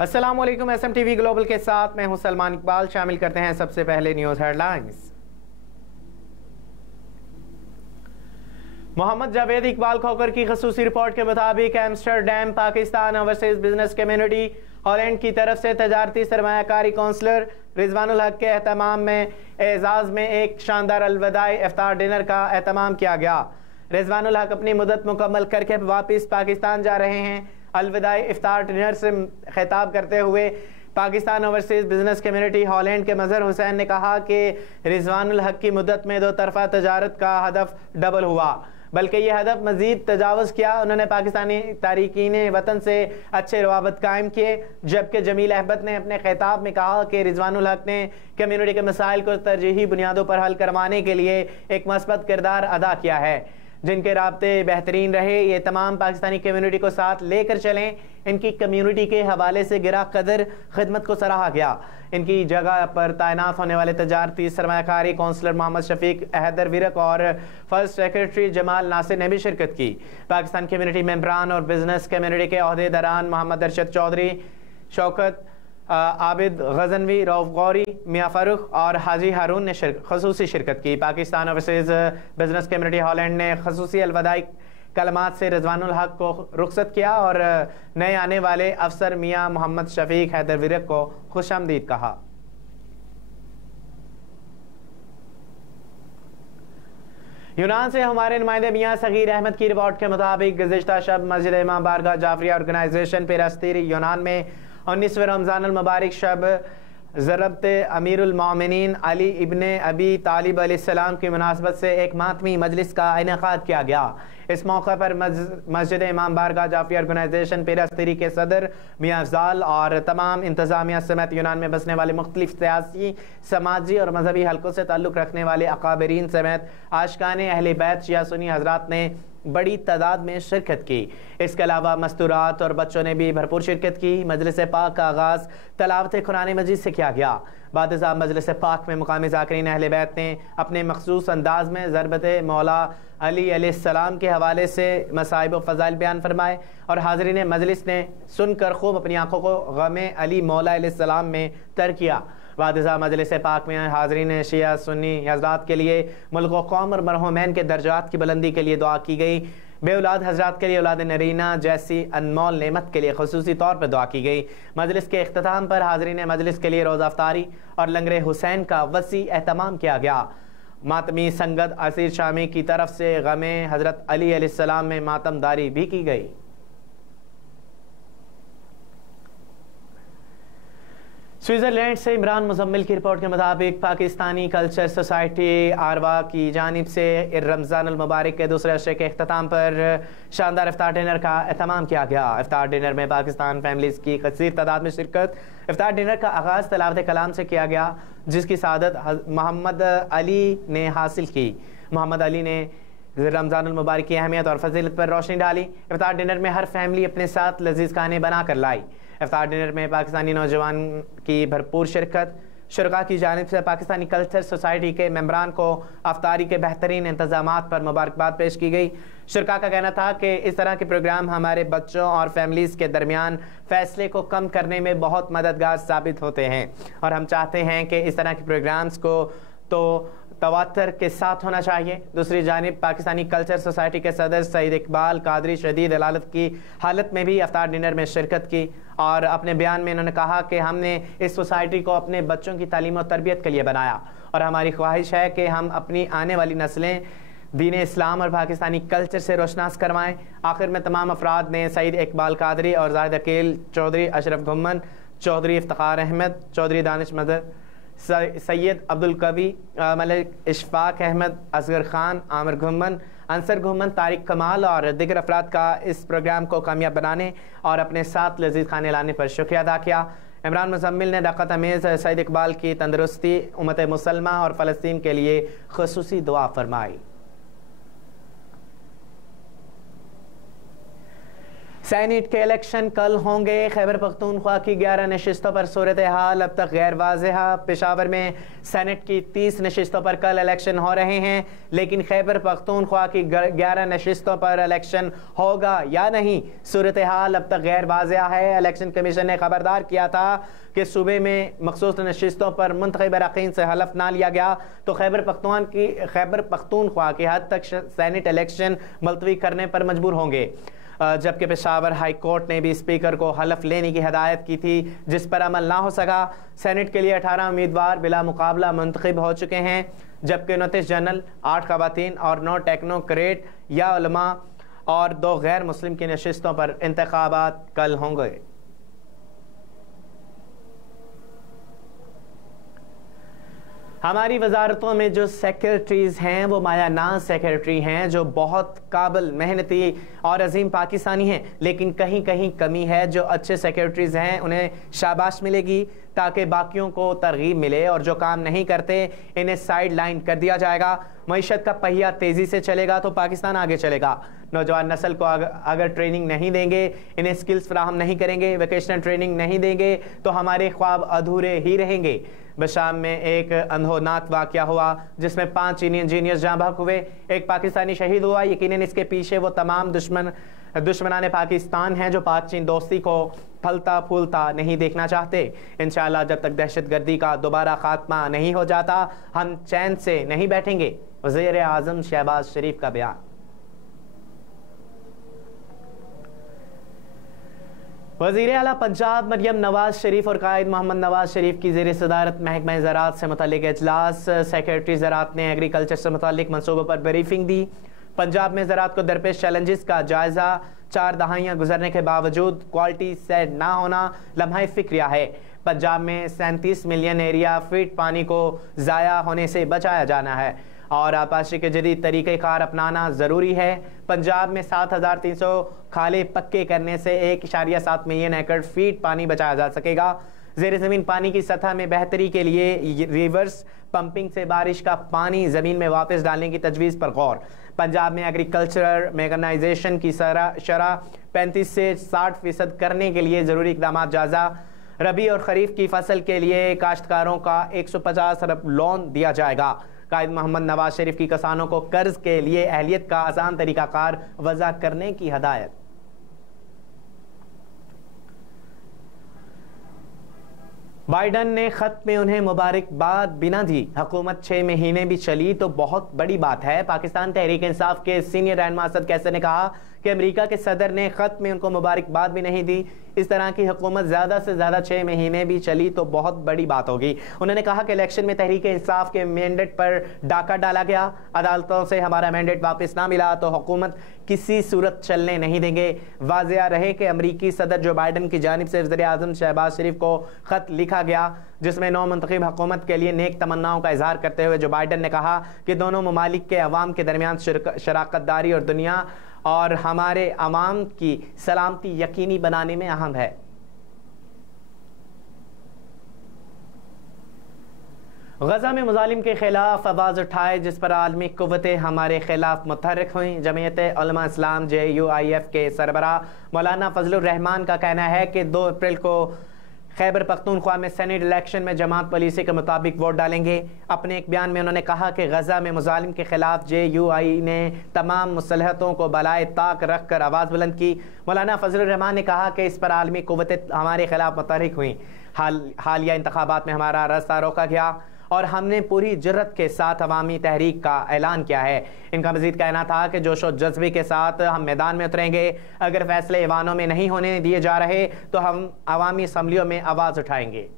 अस्सलामुअलैकुम, SMTV global के साथ मैं हूं सलमान इकबाल। शामिल करते हैं सबसे पहले न्यूज़ हेडलाइंस। मोहम्मद जावेद इकबाल खोकर की खसूसी रिपोर्ट के मुताबिक Amsterdam Pakistan overseas business community Holland की तरफ से तजारती सरमायाकारी कौंसलर रिजवानुल हक के एहतमाम में एजाज़ में एक शानदार अलविदाई इफ्तार डिनर का एहतमाम किया गया। रिजवानुल हक अपनी मुद्दत मुकम्मल करके वापस पाकिस्तान जा रहे हैं। अलविदाई इफ्तार डिनर से खिताब करते हुए Pakistan overseas business community Holland के मजहर हुसैन ने कहा कि रिजवानुल हक की मुद्दत में दो तरफा तजारत का हदफ डबल हुआ, बल्कि यह हदफ मजीद तजावज़ किया। उन्होंने पाकिस्तानी तारिकीन वतन से अच्छे रवाबत कायम किए, जबकि जमील अहमद ने अपने खिताब में कहा कि रिजवानुल हक ने कम्युनिटी के मसाइल को तरजीही बुनियादों पर हल करवाने के लिए एक मस्बत किरदार अदा किया है, जिनके राब्ते बेहतरीन रहे। ये तमाम पाकिस्तानी कम्युनिटी को साथ लेकर चलें। इनकी कम्युनिटी के हवाले से गिरा कदर खिदमत को सराहा गया। इनकी जगह पर तैनात होने वाले तजारती सरमायाकारी कौंसलर मोहम्मद शफीक हैदर विरक और फर्स्ट सेक्रेटरी जमाल नासिर ने भी शिरकत की। पाकिस्तान कम्युनिटी मेम्बरान और बिजनेस कम्युनिटी के अहदेदारान मोहम्मद अरशद चौधरी, शौकत आबिद गजनवी, रऊफ गौरी, मियाँ फारूक और हाजी हारून ने खसूसी शिरकत की। Pakistan overseas business community Holland ने खसूसी अलविदाई कलमात से रिजवानुल हक को रुखसत किया और नए आने वाले अफसर मियाँ मोहम्मद शफीक हैदर विरक को खुशामदीद कहा। यूनान से हमारे नुमाइंदे मियाँ सगीर अहमद की रिपोर्ट के मुताबिक गुज़िश्ता शब मस्जिद इमाम बारगाह जाफरिया ऑर्गेनाइजेशन पेरास्तीर यूनान में 19वें रमज़ान अल मुबारक शब ज़रबत अमीरुल मोमिनीन अली इब्ने अबी तालिब अलैहिस्सलाम की मुनासबत से एक मातमी मजलिस का इनेकाद किया गया। इस मौके पर मस्जिद इमाम बारगाह जाफरिया ऑर्गेनाइजेशन पेरास्तीरी के सदर मियाँ अफजाल और तमाम इंतज़ामिया समेत यूनान में बसने वाले मुख्तलिफ सियासी, समाजी और मजहबी हलकों से ताल्लुक़ रखने वाले अकाबरीन समेत आशिकाने अहले बैत शिया सुन्नी हज़रात ने बड़ी तादाद में शिरकत की। इसके अलावा मस्तूरात और बच्चों ने भी भरपूर शिरकत की। मजलिस पाक का आगाज़ तलावत कुरान मजीद से किया गया। बाद मजलिस पाक में मुकामी ज़ाकिरीन अहले बैत ने अपने मखसूस अंदाज में ज़रबत मौला अली अलैहिस्सलाम के हवाले से मसाइब व फ़ज़ाइल बयान फरमाए और हाज़रीन मजलिस ने सुनकर खूब अपनी आँखों को गमे अली मौला अलैहिस्सलाम में तर किया। वादिज़ा मजलिस पाक में हाज़रीन शिया सुन्नी हज़रात के लिए मुल्क व कौम और मरहूमैन के दर्जात की बुलंदी के लिए दुआ की गई। बेऔलाद हज़रात के लिए औलाद नरीना जैसी अनमोल नेमत के लिए ख़ुसूसी तौर पर दुआ की गई। मजलिस के इख्तिताम पर हाज़रीन मजलिस के लिए रोज़ा अफ्तारी और लंगरे हुसैन का वसी एहतमाम किया गया। मातमी संगत असीर शामी की तरफ से गमे हज़रत अली अलैहिस्सलाम में मातमदारी भी की गई। स्विट्ज़रलैंड से इमरान मुजम्मिल की रिपोर्ट के मुताबिक पाकिस्तानी कल्चर सोसाइटी आरवा की जानिब से रमज़ान अल मुबारक के दूसरे अशरे के अख्ताम पर शानदार इफ्तार डिनर का एहतमाम किया गया। इफ्तार डिनर में पाकिस्तान फैमिलीज़ की कसीर तादाद में शिरकत। इफ्तार डिनर का आगाज़ तलावत कलाम से किया गया, जिसकी सादत मोहम्मद अली ने हासिल की। मोहम्मद अली ने रमज़ान अल मुबारक की अहमियत और फजीलत पर रोशनी डाली। इफ्तार डिनर में हर फैमिली अपने साथ लजीज खाने बना कर लाई। इफ्तार डिनर में पाकिस्तानी नौजवान की भरपूर शिरकत। शुरका की जानिब से पाकिस्तानी कल्चर सोसाइटी के मेम्बरान को अफ्तारी के बेहतरीन इंतजामात पर मुबारकबाद पेश की गई। शुरका का कहना था कि इस तरह के प्रोग्राम हमारे बच्चों और फैमिलीज़ के दरमियान फ़ैसले को कम करने में बहुत मददगार साबित होते हैं और हम चाहते हैं कि इस तरह के प्रोग्राम्स को तो तवातर के साथ होना चाहिए। दूसरी जानिब पाकिस्तानी कल्चर सोसाइटी के सदर सईद इकबाल कादरी शदीद अलालत की हालत में भी अफ्तार डिनर में शिरकत की और अपने बयान में उन्होंने कहा कि हमने इस सोसाइटी को अपने बच्चों की तालीम और तरबियत के लिए बनाया और हमारी ख्वाहिश है कि हम अपनी आने वाली नस्लें दीन इस्लाम और पाकिस्तानी कल्चर से रोशनास करवाएँ। आखिर में तमाम अफराद ने सईद इकबाल कादरी और जाहिद अकील चौधरी, अशरफ घुम्मन चौधरी, इफ्तिखार अहमद चौधरी, दानिश मदर, सैयद अब्दुल कवी, मलिक इशफाक अहमद, असगर खान, आमिर घुम्मन, अंसर घुम्मन, तारिक कमाल और दिगर अफराद का इस प्रोग्राम को कामयाब बनाने और अपने साथ लजीज खाने लाने पर शुक्रिया अदा किया। इमरान मुजम्मिल ने रक़त अमेज़ सईद इकबाल की तंदुरुस्ती, उम्मत मुसलमा और फ़लस्तीन के लिए ख़ुसूसी दुआ फरमाई। सेनेट के इलेक्शन कल होंगे। खैबर पख्तूनख्वा की 11 नशिस्तों पर सूरत हाल अब तक गैर वाज़ेह। पेशावर में सेनेट की 30 नशिस्तों पर कल इलेक्शन हो रहे हैं, लेकिन खैबर पख्तूनख्वा की 11 नशिस्तों पर इलेक्शन होगा या नहीं, सूरत हाल अब तक गैर वाज़ेह है। इलेक्शन कमीशन ने खबरदार किया था कि सूबे में मखसूस नशिस्तों पर मुंतखब अरकान से हलफ ना लिया गया तो खैबर पख्तूनख्वा की हद तक सेनेट इलेक्शन मुलतवी करने पर मजबूर होंगे। जबकि पेशावर हाई कोर्ट ने भी स्पीकर को हलफ लेने की हदायत की थी, जिस पर अमल ना हो सका। सेनेट के लिए 18 उम्मीदवार बिला मुकाबला मुंतखब हो चुके हैं, जबकि 29 जनरल, 8 खवातीन और 9 टेक्नोक्रेट या उलमा और 2 गैर मुस्लिम की नशिस्तों पर इंतखाबात कल होंगे। हमारी वजारतों में जो सेक्रेटरीज़ हैं वो मायानाज सेक्रेटरी हैं, जो बहुत काबिल, मेहनती और अजीम पाकिस्तानी हैं, लेकिन कहीं कहीं कमी है। जो अच्छे सेक्रेटरीज़ हैं उन्हें शाबाश मिलेगी ताकि बाकियों को तरगीब मिले, और जो काम नहीं करते इन्हें साइड लाइन कर दिया जाएगा। मईशत का पहिया तेज़ी से चलेगा तो पाकिस्तान आगे चलेगा। नौजवान नस्ल को अगर ट्रेनिंग नहीं देंगे, इन्हें स्किल्स फराहम नहीं करेंगे, वोकेशनल ट्रेनिंग नहीं देंगे तो हमारे ख्वाब अधूरे ही रहेंगे। बशाम में एक अंधोनाक वाक़या हुआ जिसमें 5 चीनी इंजीनियर्स जहाँ बहक हुए, एक पाकिस्तानी शहीद हुआ। यकीनन इसके पीछे वो तमाम दुश्मनाने पाकिस्तान हैं जो पाक चीन दोस्ती को फलता फूलता नहीं देखना चाहते। इंशाअल्लाह जब तक दहशतगर्दी का दोबारा खात्मा नहीं हो जाता हम चैन से नहीं बैठेंगे। वज़ीर आज़म शहबाज शरीफ का बयान। वज़ीर आला पंजाब मरियम नवाज शरीफ और कायद मोहम्मद नवाज शरीफ की ज़ेर सदारत महकमा ज़राअत से मुतल्लिक़ इजलास। सेक्रेटरी ज़राअत ने एग्रीकल्चर से मुतल्लिक़ मनसूबों पर ब्रीफिंग दी। पंजाब में ज़राअत को दरपेश चैलेंजेस का जायज़ा। 4 दहाइयाँ गुजरने के बावजूद क्वालिटी सेट ना होना लम्हा फ़िक्रिया है। पंजाब में 37 मिलियन एरिया फीट पानी को ज़ाया होने से बचाया जाना है और आपाशी के जदीद तरीक़ेकार अपनाना ज़रूरी है। पंजाब में 7,300 खाले पक्के करने से 1.7 मिलियन एकड़ फीट पानी बचाया जा सकेगा। ज़ेर ज़मीन पानी की सतह में बेहतरी के लिए रिवर्स पंपिंग से बारिश का पानी ज़मीन में वापस डालने की तजवीज़ पर गौर। पंजाब में एग्रीकल्चर मेकनाइजेशन की शरह 35 से 60% करने के लिए ज़रूरी इक़दाम जायज़ा। रबी और खरीफ की फसल के लिए काश्तकारों का 150 अरब लोन दिया जाएगा। कायद मोहम्मद नवाज शरीफ की किसानों को कर्ज के लिए अहलियत का आसान तरीकाकार वज़ा करने की हदायत। बाइडन ने खत में उन्हें मुबारकबाद बिना दी। हुकूमत 6 महीने भी चली तो बहुत बड़ी बात है। पाकिस्तान तहरीक इंसाफ के सीनियर रहनुमा असद कैसर ने कहा कि अमेरिका के सदर ने खत में उनको मुबारकबाद भी नहीं दी। इस तरह की हुकूमत ज़्यादा से ज़्यादा 6 महीने भी चली तो बहुत बड़ी बात होगी। उन्होंने कहा कि इलेक्शन में तहरीक इंसाफ के मैंडेट पर डाका डाला गया। अदालतों से हमारा मैंडेट वापस ना मिला तो हुकूमत किसी सूरत चलने नहीं देंगे। वाज़िया रहे कि अमरीकी सदर जो बाइडन की जानिब से वज़ीर आज़म शहबाज शरीफ को ख़त लिखा गया जिसमें नौ मुंतखब हुकूमत के लिए नेक तमन्नाओं का इजहार करते हुए जो बाइडन ने कहा कि दोनों ममालिक के अवाम के दरमियान शराकतदारी और दुनिया और हमारे अवाम की सलामती यकीनी बनाने में अहम है। गजा में मुजालिम के खिलाफ आवाज़ उठाए जिस पर आलमी कुव्वतें हमारे खिलाफ मुतहर्रिक हुई। जमीयत उलमा इस्लाम JUIF के सरबराह मौलाना फजलुर रहमान का कहना है कि 2 अप्रैल को खैबर पख्तूनख्वा में सेनेट इलेक्शन में जमात पॉलिसी के मुताबिक वोट डालेंगे। अपने एक बयान में उन्होंने कहा कि गजा में मुजालिम के खिलाफ JUI ने तमाम मुसलहतों को बलाए ताक रख कर आवाज़ बुलंद की। मौलाना फजलुर रहमान ने कहा कि इस पर आलमी कुव्वतें हमारे खिलाफ मुतहर्रिक हुई। हालिया इंतखाबात में हमारा रास्ता रोका गया और हमने पूरी जुर्रत के साथ अवामी तहरीक का ऐलान किया है। इनका मजीद कहना था कि जोश और जज्बे के साथ हम मैदान में उतरेंगे। अगर फैसले ईवानों में नहीं होने दिए जा रहे तो हम अवामी असम्बलियों में आवाज़ उठाएंगे।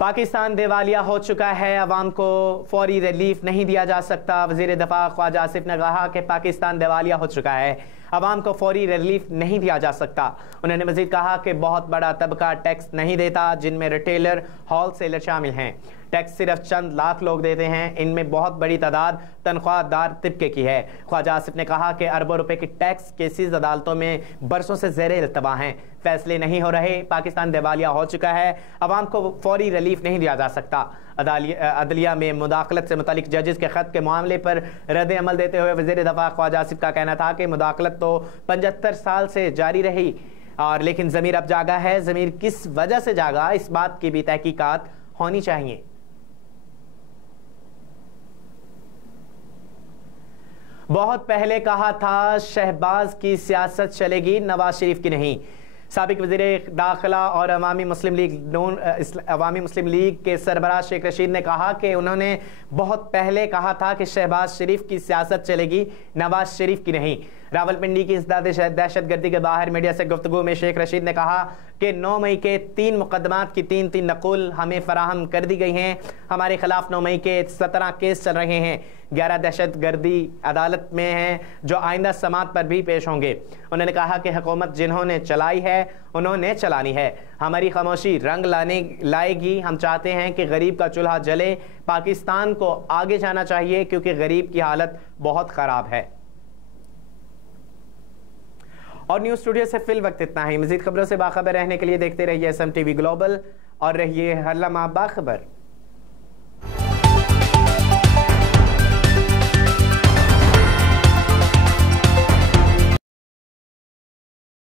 पाकिस्तान दिवालिया हो चुका है, अवाम को फौरी रिलीफ नहीं दिया जा सकता। वज़ीर दफ़ा ख्वाजा आसिफ ने कहा कि पाकिस्तान दिवालिया हो चुका है, अवाम को फौरी रिलीफ नहीं दिया जा सकता। उन्होंने मज़ीद कहा कि बहुत बड़ा तबका टैक्स नहीं देता जिनमें रिटेलर होलसेलर शामिल हैं। टैक्स सिर्फ चंद लाख लोग देते हैं, इनमें बहुत बड़ी तादाद तनख्वाहदार तबके की है। ख्वाजा आसिफ ने कहा कि अरबों रुपए के टैक्स केसेस अदालतों में बरसों से ज़ेरे इल्तवा हैं, फैसले नहीं हो रहे, पाकिस्तान दिवालिया हो चुका है, अवाम को फौरी रिलीफ नहीं दिया जा सकता। अदलिया में मुदाखलत से मुतालिक जजेस के ख़त के मामले पर रद्द अमल देते हुए वज़ीर दफ़ा ख्वाजा आसिफ का कहना था कि मुदाखलत तो 75 साल से जारी रही और लेकिन ज़मीर अब जागा है। ज़मीर किस वजह से जागा, इस बात की भी तहकीकात होनी चाहिए। बहुत पहले कहा था शहबाज की सियासत चलेगी, नवाज शरीफ की नहीं। साबिक वज़ीर दाखिला और अवामी मुस्लिम लीग के सरबराह शेख रशीद ने कहा कि उन्होंने बहुत पहले कहा था कि शहबाज शरीफ की सियासत चलेगी, नवाज शरीफ की नहीं। रावलपिंडी की इस दहशतगर्दी के बाहर मीडिया से गुफ्तगू में शेख रशीद ने कहा कि 9 मई के 3 मुकदमात की 3 नकुल हमें फराहम कर दी गई हैं। हमारे खिलाफ 9 मई के 17 केस चल रहे हैं, 11 दहशतगर्दी अदालत में हैं जो आइंदा समात पर भी पेश होंगे। उन्होंने कहा कि हुकूमत जिन्होंने चलाई है उन्होंने चलानी है, हमारी खामोशी रंग लाएगी। हम चाहते हैं कि गरीब का चूल्हा जले, पाकिस्तान को आगे जाना चाहिए क्योंकि गरीब की हालत बहुत ख़राब है। और न्यूज़ स्टूडियो से फिल वक्त इतना ही। मज़ीद खबरों से बाखबर रहने के लिए देखते रहिए SM TV ग्लोबल और रहिए हर लम्हा बाखबर।